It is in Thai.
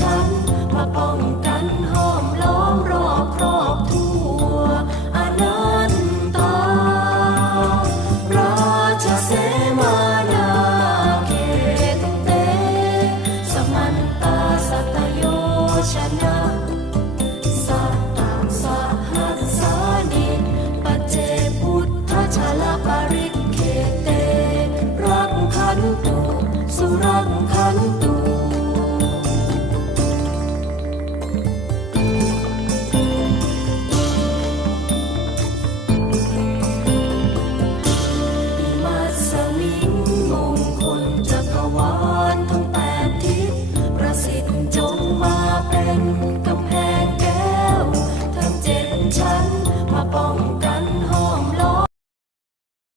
ฉันมาป้องกันห้อมล้อมรอบครอบทั่วอนันตาราชเสมานาเขตเต สมันตาสัตโยชนะสัตตสหัสนปเจพุทธชาลปริเขตเต รักขันตุสุรักขันตุ